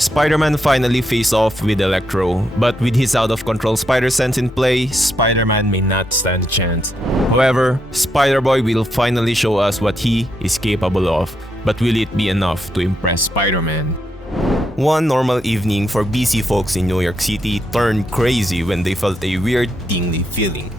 Spider-Man finally faced off with Electro, but with his out-of-control spider sense in play, Spider-Man may not stand a chance. However, Spiderboy will finally show us what he is capable of, but will it be enough to impress Spider-Man? One normal evening for busy folks in New York City turned crazy when they felt a weird tingly feeling.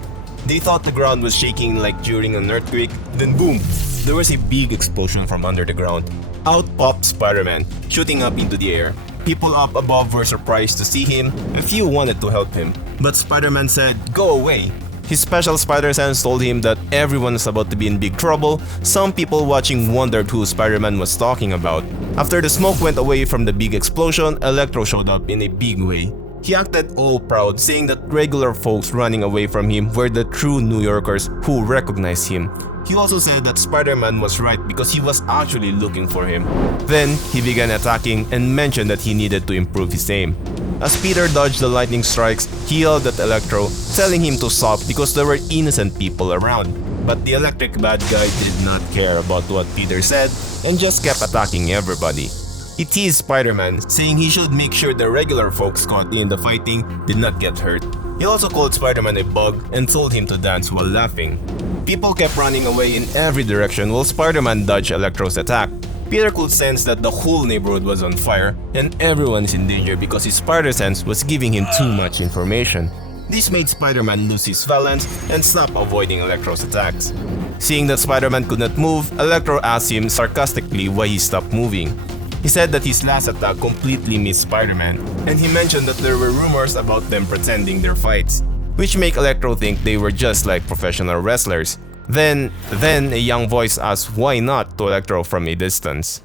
They thought the ground was shaking like during an earthquake, then boom! There was a big explosion from under the ground. Out popped Spider-Man, shooting up into the air. People up above were surprised to see him. A few wanted to help him, but Spider-Man said, "Go away." His special spider sense told him that everyone was about to be in big trouble. Some people watching wondered who Spider-Man was talking about. After the smoke went away from the big explosion, Electro showed up in a big way. He acted all proud, saying that regular folks running away from him were the true New Yorkers who recognized him. He also said that Spider-Man was right because he was actually looking for him. Then, he began attacking and mentioned that he needed to improve his aim. As Peter dodged the lightning strikes, he yelled at Electro, telling him to stop because there were innocent people around. But the electric bad guy did not care about what Peter said and just kept attacking everybody. He teased Spider-Man, saying he should make sure the regular folks caught in the fighting did not get hurt. He also called Spider-Man a bug and told him to dance while laughing. People kept running away in every direction while Spider-Man dodged Electro's attack. Peter could sense that the whole neighborhood was on fire and everyone is in danger because his spider sense was giving him too much information. This made Spider-Man lose his balance and stop avoiding Electro's attacks. Seeing that Spider-Man could not move, Electro asked him sarcastically why he stopped moving. He said that his last attack completely missed Spider-Man, and he mentioned that there were rumors about them pretending their fights, which make Electro think they were just like professional wrestlers. Then a young voice asked why not to Electro from a distance.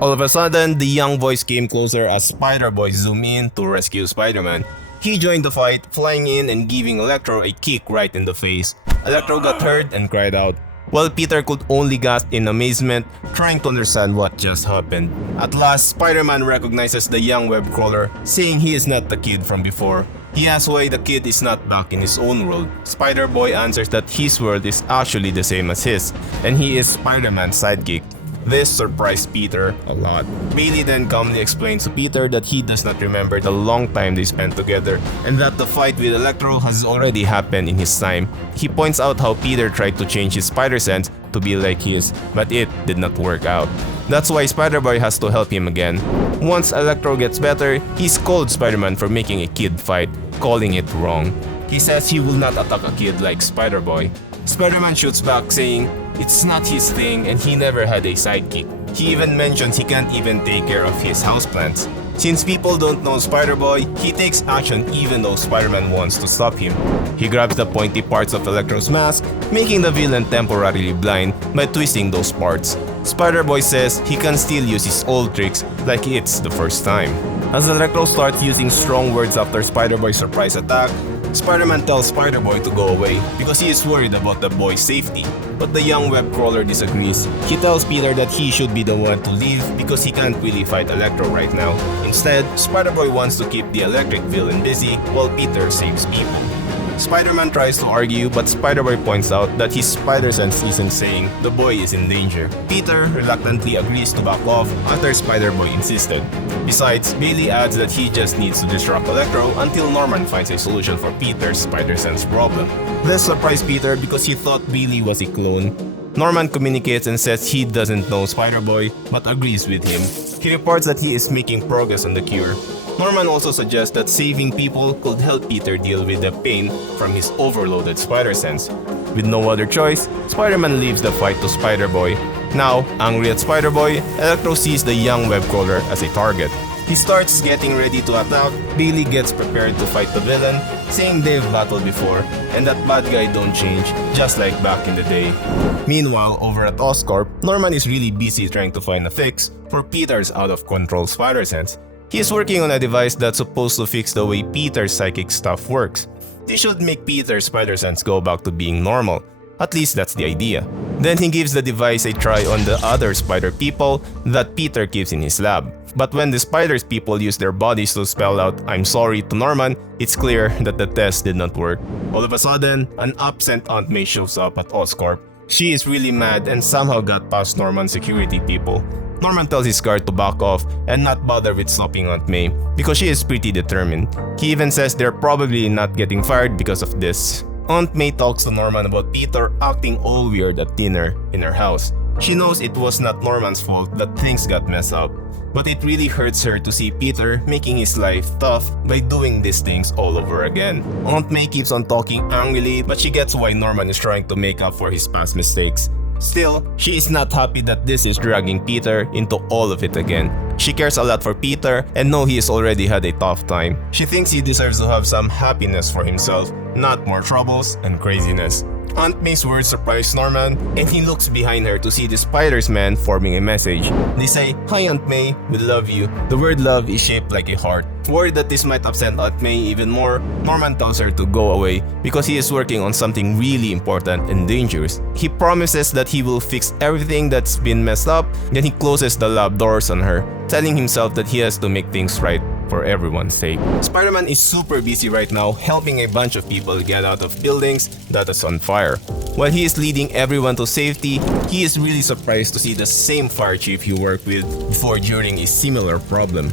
All of a sudden, the young voice came closer as Spiderboy zoomed in to rescue Spider-Man. He joined the fight, flying in and giving Electro a kick right in the face. Electro got hurt and cried out, while Peter could only gasp in amazement, trying to understand what just happened. At last, Spider-Man recognizes the young web crawler, saying he is not the kid from before. He asks why the kid is not back in his own world. Spider-Boy answers that his world is actually the same as his, and he is Spider-Man's sidekick. This surprised Peter a lot. Bailey then calmly explains to Peter that he does not remember the long time they spent together and that the fight with Electro has already happened in his time. He points out how Peter tried to change his spider sense to be like his, but it did not work out. That's why Spider-Boy has to help him again. Once Electro gets better, he scolds Spider-Man for making a kid fight, calling it wrong. He says he will not attack a kid like Spider-Boy. Spider-Man shoots back saying it's not his thing and he never had a sidekick. He even mentions he can't even take care of his houseplants. Since people don't know Spider-Boy, he takes action even though Spider-Man wants to stop him. He grabs the pointy parts of Electro's mask, making the villain temporarily blind by twisting those parts. Spider-Boy says he can still use his old tricks like it's the first time. As Electro starts using strong words after Spider-Boy's surprise attack, Spider-Man tells Spider-Boy to go away because he is worried about the boy's safety. But the young web crawler disagrees. He tells Peter that he should be the one to leave because he can't really fight Electro right now. Instead, Spider-Boy wants to keep the electric villain busy while Peter saves people. Spider-Man tries to argue, but Spider-Boy points out that his spider sense isn't saying the boy is in danger. Peter reluctantly agrees to back off after Spider-Boy insisted. Besides, Bailey adds that he just needs to disrupt Electro until Norman finds a solution for Peter's spider sense problem. This surprised Peter because he thought Bailey was a clone. Norman communicates and says he doesn't know Spider-Boy, but agrees with him. He reports that he is making progress on the cure. Norman also suggests that saving people could help Peter deal with the pain from his overloaded spider sense. With no other choice, Spider-Man leaves the fight to Spider-Boy. Now, angry at Spider-Boy, Electro sees the young web crawler as a target. He starts getting ready to attack. Bailey gets prepared to fight the villain, saying they've battled before and that bad guy don't change, just like back in the day. Meanwhile, over at Oscorp, Norman is really busy trying to find a fix for Peter's out-of-control spider sense. He is working on a device that's supposed to fix the way Peter's psychic stuff works. This should make Peter's spider sense go back to being normal. At least that's the idea. Then he gives the device a try on the other spider people that Peter keeps in his lab. But when the spider's people use their bodies to spell out "I'm sorry" to Norman, it's clear that the test did not work. All of a sudden, an absent Aunt May shows up at Oscorp. She is really mad and somehow got past Norman's security people. Norman tells his guard to back off and not bother with stopping Aunt May because she is pretty determined. He even says they're probably not getting fired because of this. Aunt May talks to Norman about Peter acting all weird at dinner in her house. She knows it was not Norman's fault that things got messed up, but it really hurts her to see Peter making his life tough by doing these things all over again. Aunt May keeps on talking angrily, but she gets why Norman is trying to make up for his past mistakes. Still, she is not happy that this is dragging Peter into all of it again. She cares a lot for Peter and knows he has already had a tough time. She thinks he deserves to have some happiness for himself, not more troubles and craziness. Aunt May's words surprise Norman, and he looks behind her to see the Spider-Man forming a message. They say, "Hi Aunt May, we love you." The word love is shaped like a heart. Worried that this might upset Aunt May even more, Norman tells her to go away because he is working on something really important and dangerous. He promises that he will fix everything that's been messed up, then he closes the lab doors on her, telling himself that he has to make things right for everyone's sake. Spider-Man is super busy right now helping a bunch of people get out of buildings that is on fire. While he is leading everyone to safety, he is really surprised to see the same fire chief he worked with before during a similar problem.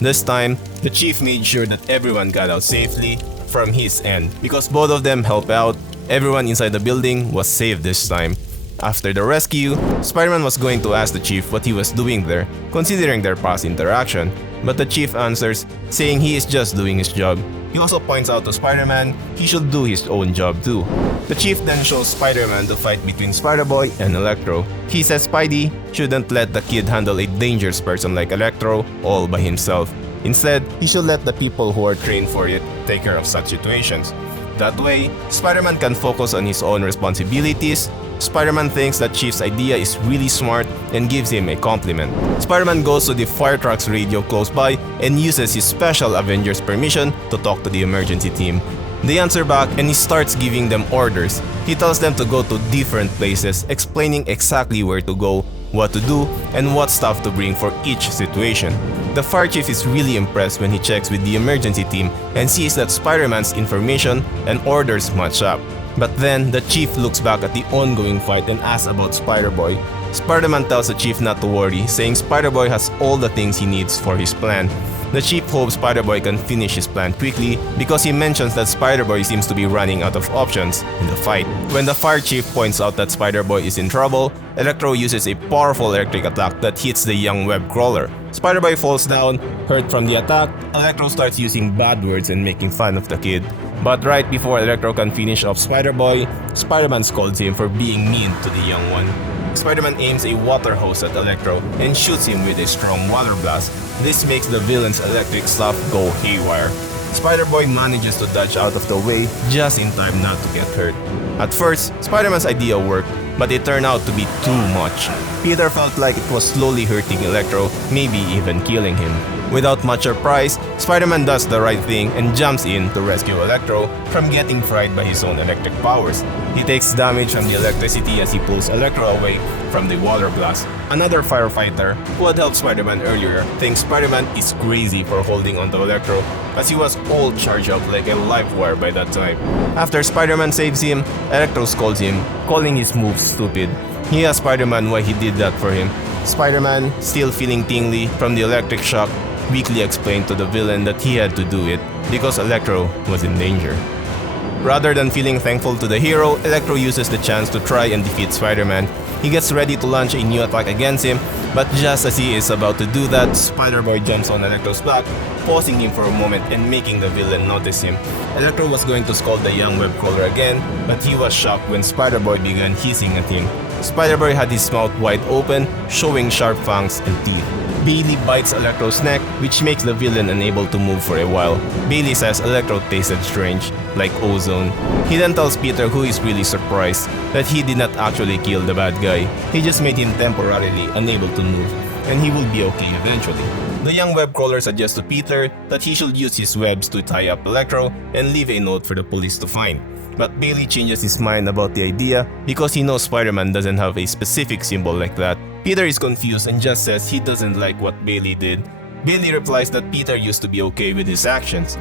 This time, the chief made sure that everyone got out safely from his end. Because both of them helped out, everyone inside the building was saved this time. After the rescue, Spider-Man was going to ask the chief what he was doing there, considering their past interaction. But the chief answers, saying he is just doing his job. He also points out to Spider-Man he should do his own job too. The chief then shows Spider-Man the fight between Spiderboy and Electro. He says Spidey shouldn't let the kid handle a dangerous person like Electro all by himself. Instead, he should let the people who are trained for it take care of such situations. That way, Spider-Man can focus on his own responsibilities. Spider-Man thinks that Chief's idea is really smart and gives him a compliment. Spider-Man goes to the fire truck's radio close by and uses his special Avengers permission to talk to the emergency team. They answer back and he starts giving them orders. He tells them to go to different places, explaining exactly where to go, what to do, and what stuff to bring for each situation. The fire chief is really impressed when he checks with the emergency team and sees that Spider-Man's information and orders match up. But then, the chief looks back at the ongoing fight and asks about Spiderboy. Spider-Man tells the chief not to worry, saying Spiderboy has all the things he needs for his plan. The chief hopes Spiderboy can finish his plan quickly because he mentions that Spiderboy seems to be running out of options in the fight. When the fire chief points out that Spiderboy is in trouble, Electro uses a powerful electric attack that hits the young web crawler. Spiderboy falls down, hurt from the attack. Electro starts using bad words and making fun of the kid. But right before Electro can finish off Spiderboy, Spider-Man scolds him for being mean to the young one. Spider-Man aims a water hose at Electro and shoots him with a strong water blast. This makes the villain's electric stuff go haywire. Spider-Boy manages to dodge out of the way just in time not to get hurt. At first, Spider-Man's idea worked, but it turned out to be too much. Peter felt like it was slowly hurting Electro, maybe even killing him. Without much surprise, Spider-Man does the right thing and jumps in to rescue Electro from getting fried by his own electric powers. He takes damage from the electricity as he pulls Electro away from the water blast. Another firefighter who had helped Spider-Man earlier thinks Spider-Man is crazy for holding onto Electro as he was all charged up like a live wire by that time. After Spider-Man saves him, Electro scolds him, calling his moves stupid. He asks Spider-Man why he did that for him. Spider-Man, still feeling tingly from the electric shock, weakly explained to the villain that he had to do it because Electro was in danger. Rather than feeling thankful to the hero, Electro uses the chance to try and defeat Spider-Man. He gets ready to launch a new attack against him, but just as he is about to do that, Spider-Boy jumps on Electro's back, pausing him for a moment and making the villain notice him. Electro was going to scold the young web crawler again, but he was shocked when Spider-Boy began hissing at him. Spider-Boy had his mouth wide open, showing sharp fangs and teeth. Bailey bites Electro's neck, which makes the villain unable to move for a while. Bailey says Electro tasted strange, like ozone. He then tells Peter, who is really surprised, that he did not actually kill the bad guy. He just made him temporarily unable to move, and he will be okay eventually. The young web crawler suggests to Peter that he should use his webs to tie up Electro and leave a note for the police to find. But Bailey changes his mind about the idea because he knows Spider-Man doesn't have a specific symbol like that. Peter is confused and just says he doesn't like what Bailey did. Bailey replies that Peter used to be okay with his actions.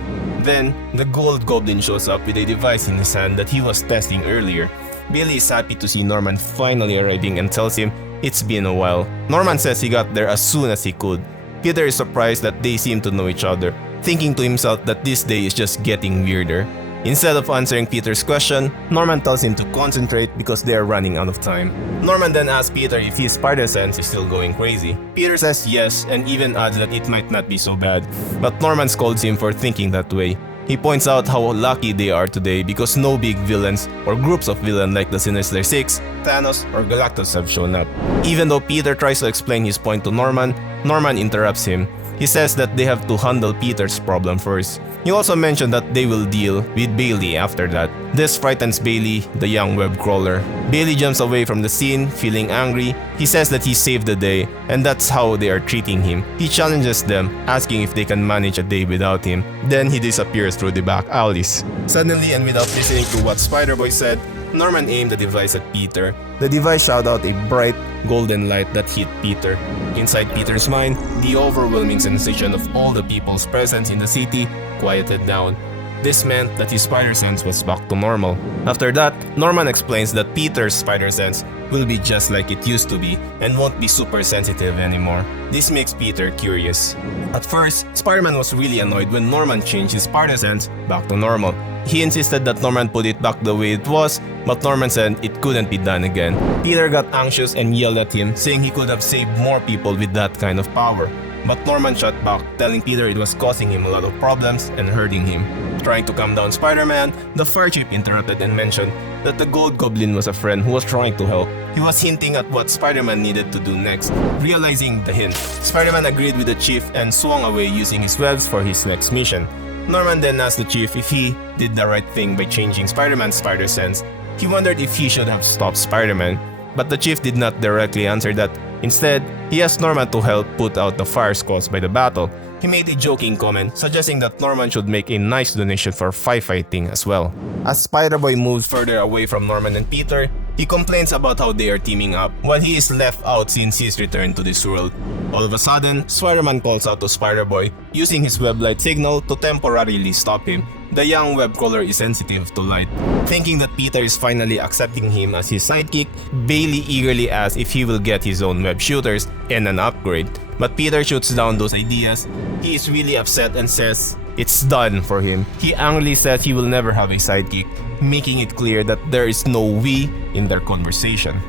Then, the Gold Goblin shows up with a device in his hand that he was testing earlier. Bailey is happy to see Norman finally arriving and tells him It's been a while. Norman says he got there as soon as he could. Peter is surprised that they seem to know each other, thinking to himself that this day is just getting weirder. Instead of answering Peter's question, Norman tells him to concentrate because they are running out of time. Norman then asks Peter if his spider sense is still going crazy. Peter says yes and even adds that it might not be so bad, but Norman scolds him for thinking that way. He points out how lucky they are today because no big villains or groups of villains like the Sinister Six, Thanos, or Galactus have shown up. Even though Peter tries to explain his point to Norman, Norman interrupts him. He says that they have to handle Peter's problem first. He also mentioned that they will deal with Bailey after that. This frightens Bailey, the young web crawler. Bailey jumps away from the scene, feeling angry. He says that he saved the day, and that's how they are treating him. He challenges them, asking if they can manage a day without him. Then he disappears through the back alleys. Suddenly, and without listening to what Spiderboy said, Norman aimed the device at Peter. The device shot out a bright, golden light that hit Peter. Inside Peter's mind, the overwhelming sensation of all the people's presence in the city quieted down. This meant that his spider sense was back to normal. After that, Norman explains that Peter's spider sense will be just like it used to be and won't be super sensitive anymore. This makes Peter curious. At first, Spider-Man was really annoyed when Norman changed his spider sense back to normal. He insisted that Norman put it back the way it was, but Norman said it couldn't be done again. Peter got anxious and yelled at him, saying he could have saved more people with that kind of power. But Norman shot back, telling Peter it was causing him a lot of problems and hurting him. Trying to calm down Spider-Man, the fire chief interrupted and mentioned that the Gold Goblin was a friend who was trying to help. He was hinting at what Spider-Man needed to do next. Realizing the hint, Spider-Man agreed with the chief and swung away using his webs for his next mission. Norman then asked the chief if he did the right thing by changing Spider-Man's spider sense. He wondered if he should have stopped Spider-Man, but the chief did not directly answer that. Instead, he asked Norman to help put out the fires caused by the battle. He made a joking comment, suggesting that Norman should make a nice donation for firefighting as well. As Spiderboy moves further away from Norman and Peter, he complains about how they are teaming up, while he is left out since his return to this world. All of a sudden, Spider-Man calls out to Spiderboy, using his web light signal to temporarily stop him. The young web crawler is sensitive to light. Thinking that Peter is finally accepting him as his sidekick, Bailey eagerly asks if he will get his own web shooters and an upgrade. But Peter shoots down those ideas. He is really upset and says it's done for him. He angrily says he will never have a sidekick, making it clear that there is no we in their conversation.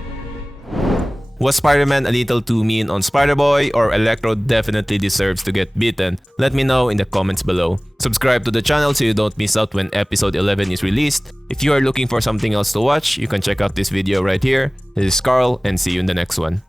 Was Spider-Man a little too mean on Spiderboy, or Electro definitely deserves to get beaten? Let me know in the comments below. Subscribe to the channel so you don't miss out when episode 11 is released. If you are looking for something else to watch, you can check out this video right here. This is Carl, and see you in the next one.